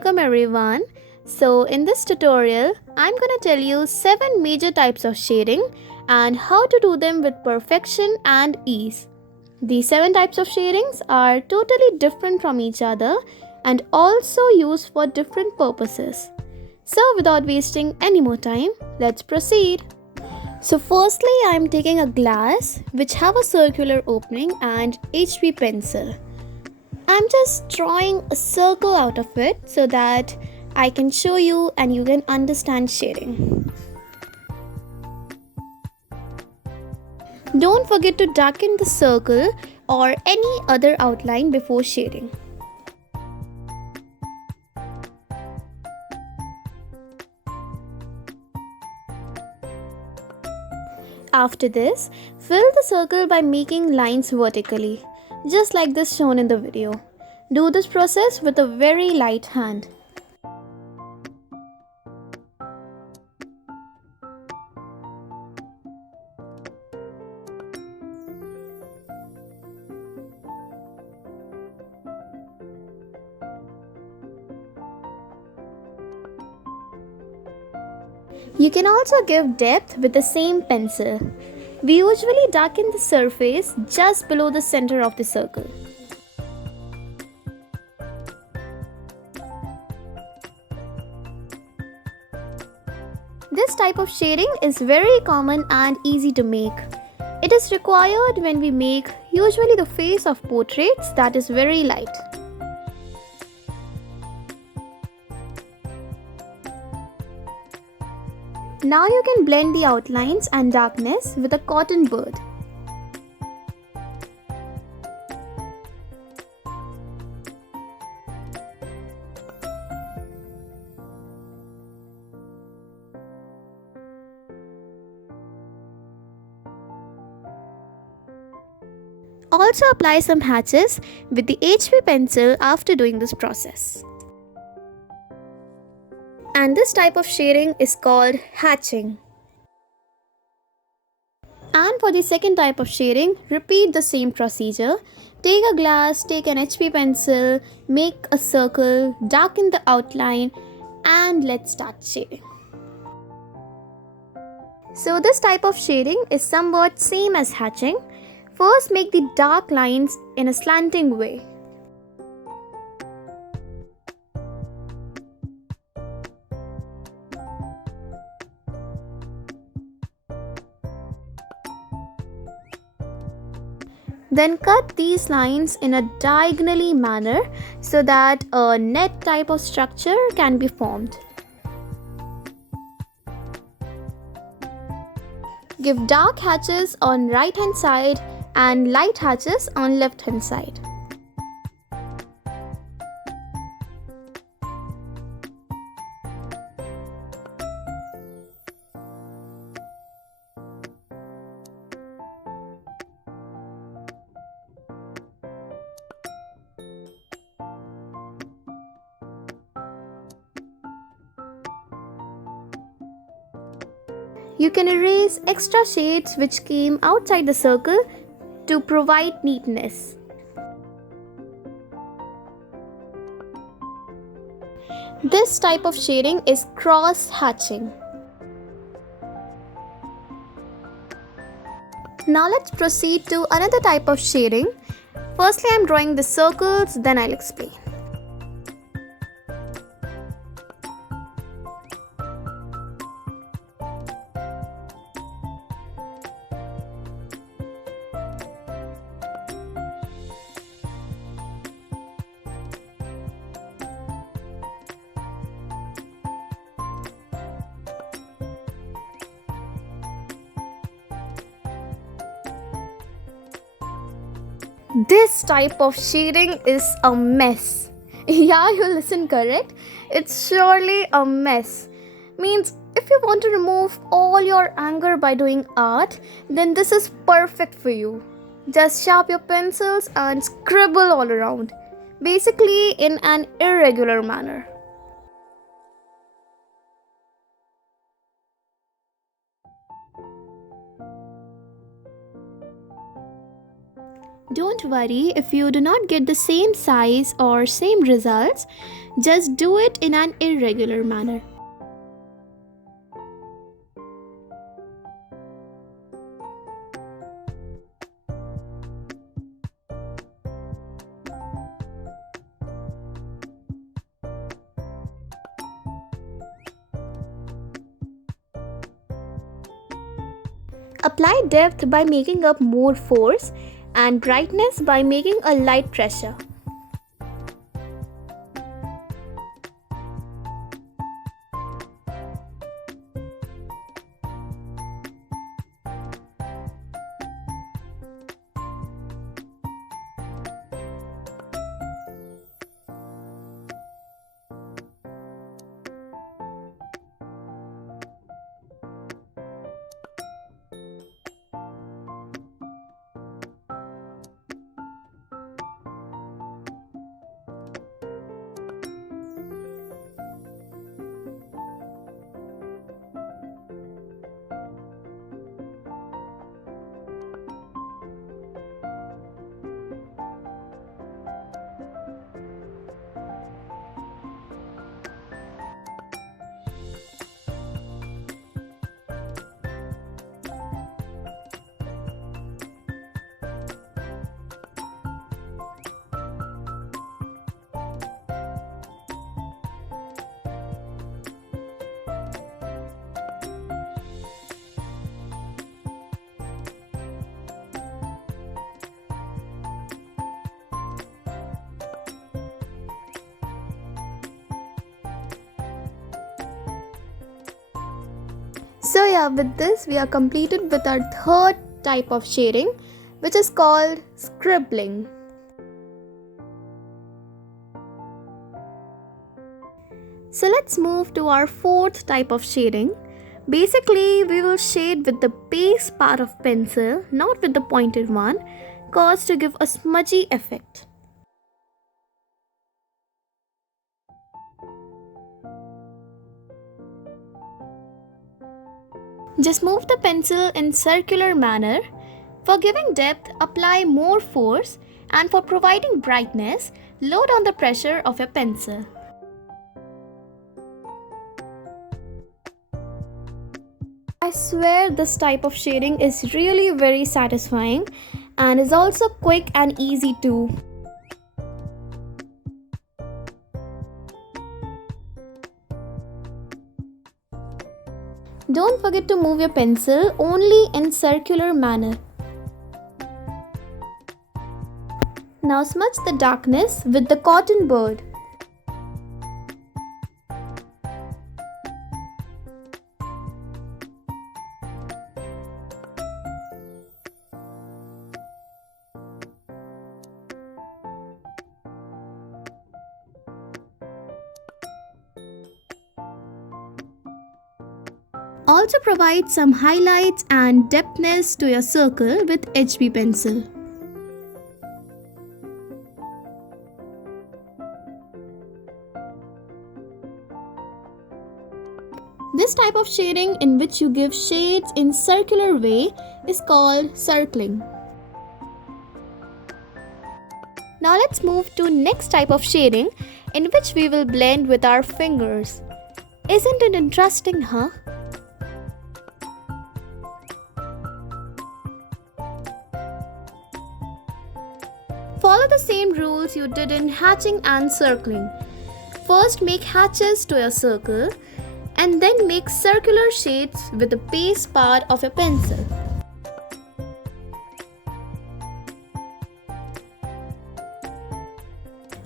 welcome everyone. So in this tutorial, I'm gonna tell you 7 major types of shading and how to do them with perfection and ease. These 7 types of shadings are totally different from each other and also used for different purposes. So without wasting any more time, let's proceed. So firstly, I'm taking a glass which have a circular opening and HB pencil. I'm just drawing a circle out of it so that I can show you and you can understand shading. Don't forget to darken the circle or any other outline before shading. After this, fill the circle by making lines vertically, just like this shown in the video. Do this process with a very light hand. You can also give depth with the same pencil. We usually darken the surface just below the center of the circle. This type of shading is very common and easy to make. It is required when we make usually the face of portraits that is very light. Now you can blend the outlines and darkness with a cotton bud. Also apply some hatches with the HB pencil after doing this process. And this type of shading is called hatching. And for the second type of shading, repeat the same procedure. Take a glass, take an HB pencil, make a circle, darken the outline, and let's start shading. So this type of shading is somewhat same as hatching. First, make the dark lines in a slanting way. Then cut these lines in a diagonally manner so that a net type of structure can be formed. Give dark hatches on right hand side and light hatches on left hand side. You can erase extra shades which came outside the circle to provide neatness. This type of shading is cross hatching. Now let's proceed to another type of shading. Firstly, I'm drawing the circles, then I'll explain. This type of shading is a mess. Yeah, you listen correct. It's surely a mess. Means if you want to remove all your anger by doing art, then this is perfect for you. Just sharpen your pencils and scribble all around. Basically in an irregular manner. Don't worry if you do not get the same size or same results, just do it in an irregular manner. Apply depth by making up more force and brightness by making a light pressure. So yeah, with this we are completed with our third type of shading, which is called scribbling. So let's move to our fourth type of shading. Basically, we will shade with the base part of pencil, not with the pointed one, cause to give a smudgy effect. Just move the pencil in circular manner. For giving depth, apply more force, and for providing brightness, load on the pressure of your pencil. I swear this type of shading is really very satisfying and is also quick and easy too. Don't forget to move your pencil only in circular manner. Now smudge the darkness with the cotton bud. Also provide some highlights and depthness to your circle with HB pencil. This type of shading in which you give shades in circular way is called circling. Now let's move to next type of shading in which we will blend with our fingers. Isn't it interesting, huh? Follow the same rules you did in hatching and circling. First make hatches to your circle and then make circular shades with the base part of your pencil.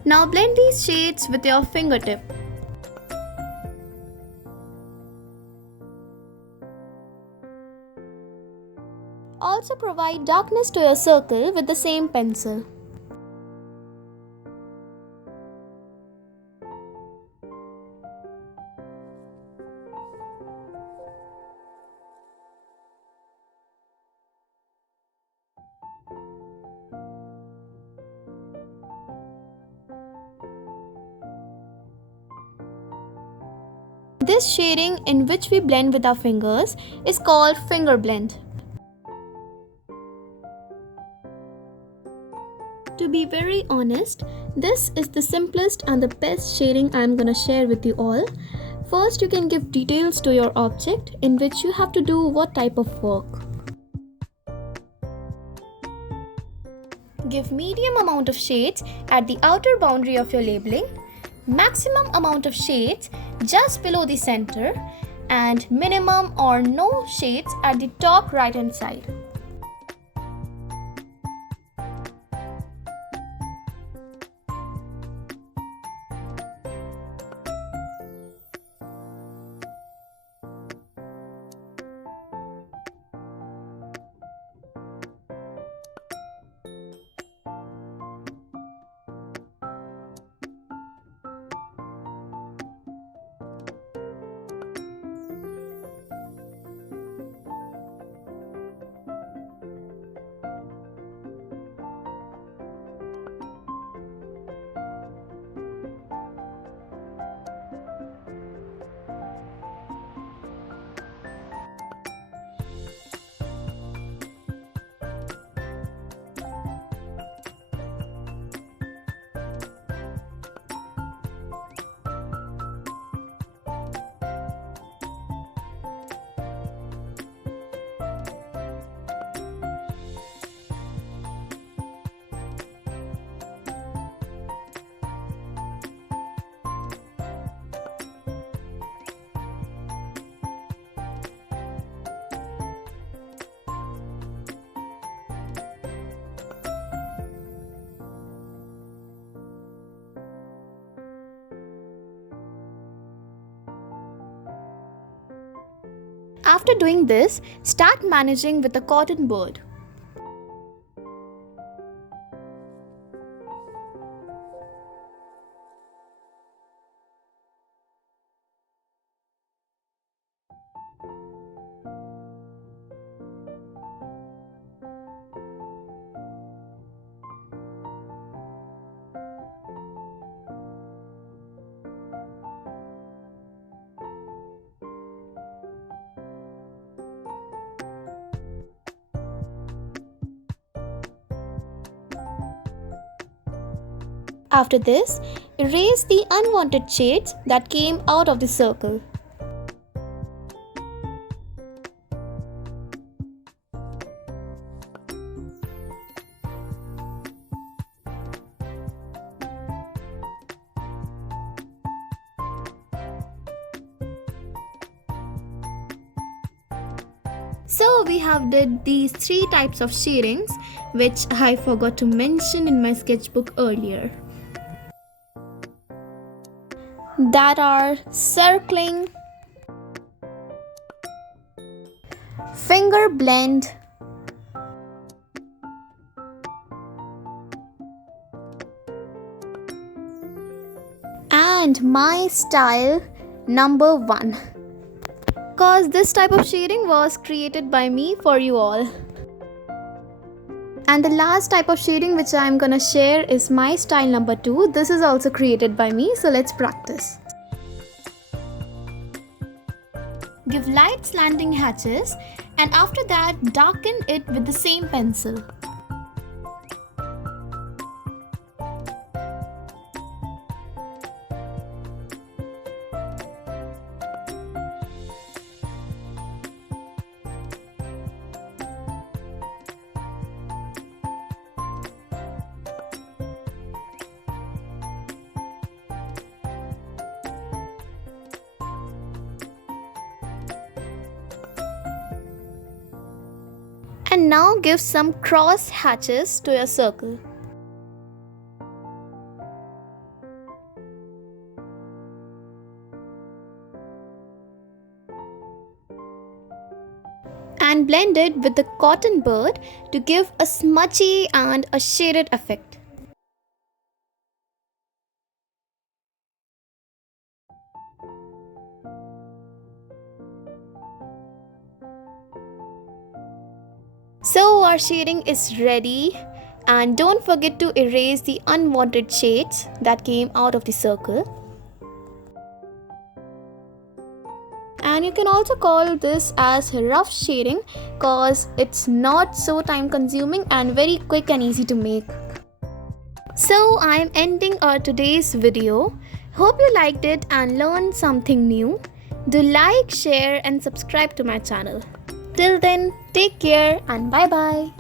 Now blend these shades with your fingertip. Also provide darkness to your circle with the same pencil. This shading in which we blend with our fingers is called finger blend. To be very honest, this is the simplest and the best shading I'm gonna share with you all. First, you can give details to your object in which you have to do what type of work. Give medium amount of shades at the outer boundary of your labeling, maximum amount of shades just below the center, and minimum or no shades at the top right hand side. After doing this, start managing with a cotton bud. After this, erase the unwanted shades that came out of the circle. So we have did these 3 types of shadings which I forgot to mention in my sketchbook earlier. That are circling, finger blend, and my style number 1. Cause this type of shading was created by me for you all. And the last type of shading which I am gonna share is my style number 2. This is also created by me, so let's practice. Give light slanting hatches and after that darken it with the same pencil. And now give some cross hatches to your circle. And blend it with the cotton bud to give a smudgy and a shaded effect. So our shading is ready, and don't forget to erase the unwanted shades that came out of the circle. And you can also call this as rough shading cause it's not so time consuming and very quick and easy to make. So I am ending our today's video. Hope you liked it and learned something new. Do like, share and subscribe to my channel. Till then, take care and bye bye.